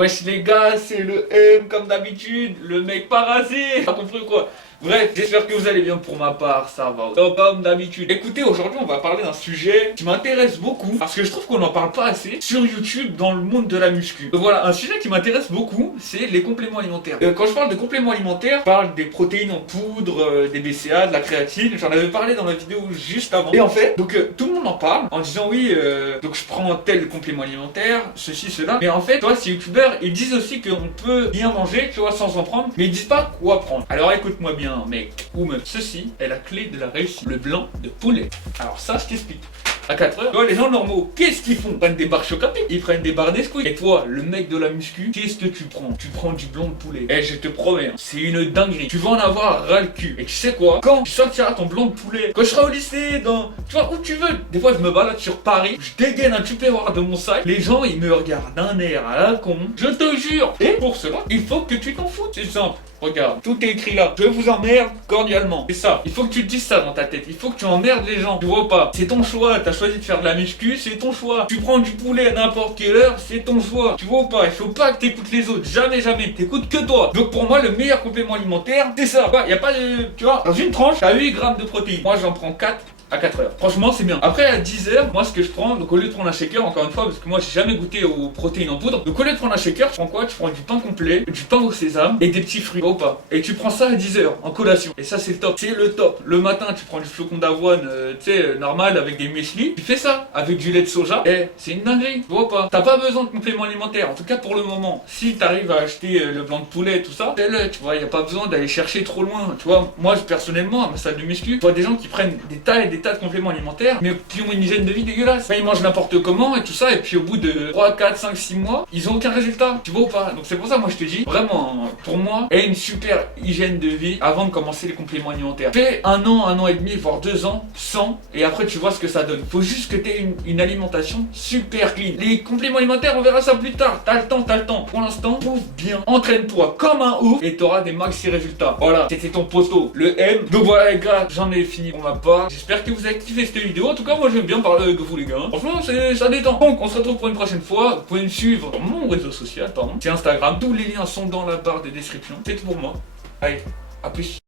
Wesh les gars, c'est le M comme d'habitude, le mec pas rasé, t'as compris quoi? Bref, j'espère que vous allez bien. Pour ma part, ça va comme d'habitude. Écoutez, aujourd'hui on va parler d'un sujet qui m'intéresse beaucoup, parce que je trouve qu'on n'en parle pas assez sur YouTube dans le monde de la muscu. Donc voilà, un sujet qui m'intéresse beaucoup, c'est les compléments alimentaires. Quand je parle de compléments alimentaires, je parle des protéines en poudre, des BCA, de la créatine, j'en avais parlé dans la vidéo juste avant. Et en fait, tout le monde en parle en disant oui, donc je prends tel complément alimentaire, ceci, cela. Mais en fait, toi, ces youtubeurs, ils disent aussi qu'on peut bien manger, tu vois, sans en prendre, mais ils disent pas quoi prendre. Alors écoute-moi bien, mec ou meuf, ceci est la clé de la réussite, le blanc de poulet. Alors ça, je t'explique. À 4 heures, toi, les gens normaux, qu'est-ce qu'ils font? Ils prennent des barres Chocapic, ils prennent des barres Nesquik. Et toi, le mec de la muscu, qu'est-ce que tu prends? Tu prends du blanc de poulet. Eh, je te promets, hein, c'est une dinguerie. Tu vas en avoir ras le cul. Et tu sais quoi? Quand tu sortiras ton blanc de poulet, quand je serai au lycée, tu vois, où tu veux. Des fois, je me balade sur Paris, je dégaine un tupperware de mon sac. Les gens, ils me regardent d'un air à la con. Je te jure. Et pour cela, il faut que tu t'en foutes. C'est simple. Regarde, tout est écrit là. Je vous emmerde cordialement. C'est ça. Il faut que tu te dises ça dans ta tête. Il faut que tu emmerdes les gens. Tu vois pas? C'est ton choix. T'as choisi de faire de la muscu, c'est ton choix. Tu prends du poulet à n'importe quelle heure, c'est ton choix. Tu vois pas? Il faut pas que t'écoutes les autres. Jamais, jamais. T'écoutes que toi. Donc pour moi, le meilleur complément alimentaire, c'est ça. Y a pas de. Tu vois, dans une tranche, t'as 8 grammes de protéines. Moi, j'en prends 4. À 4 heures. Franchement, c'est bien. Après, à 10 heures, moi, ce que je prends, donc au lieu de prendre un shaker, encore une fois, parce que moi, j'ai jamais goûté aux protéines en poudre. Donc, au lieu de prendre un shaker, tu prends quoi? Tu prends du pain complet, du pain au sésame et des petits fruits. Ou pas. Et tu prends ça à 10 heures en collation. Et ça, c'est le top. C'est le top. Le matin, tu prends du flocon d'avoine, tu sais, normal, avec des muesli. Tu fais ça avec du lait de soja. Eh, c'est une dinguerie. Tu vois pas? T'as pas besoin de compléments alimentaires. En tout cas, pour le moment. Si t'arrives à acheter le blanc de poulet, tout ça, fais-le. Tu vois, y a pas besoin d'aller chercher trop loin. Tu vois, moi, personnellement, à ma salle de muscu, je vois des gens qui prennent des tas et des tas de compléments alimentaires, mais qui ont une hygiène de vie dégueulasse. Ils mangent n'importe comment et tout ça, et puis au bout de 3, 4, 5, 6 mois, ils ont aucun résultat. Tu vois ou pas? Donc c'est pour ça, moi je te dis, vraiment, pour moi, aie une super hygiène de vie avant de commencer les compléments alimentaires. Fais un an et demi, voire 2 ans sans, et après tu vois ce que ça donne. Faut juste que tu aies une alimentation super clean. Les compléments alimentaires, on verra ça plus tard. T'as le temps, t'as le temps. Pour l'instant, bouffe bien, entraîne-toi comme un ouf, et t'auras des maxi résultats. Voilà, c'était ton poteau, le M. Donc voilà les gars, j'en ai fini pour ma part. J'espère que vous avez kiffé cette vidéo. En tout cas, moi j'aime bien parler avec vous les gars. Franchement, ça détend. Donc, on se retrouve pour une prochaine fois. Vous pouvez me suivre sur mon réseau social, pardon. C'est Instagram. Tous les liens sont dans la barre de description. C'est tout pour moi. Allez, à plus.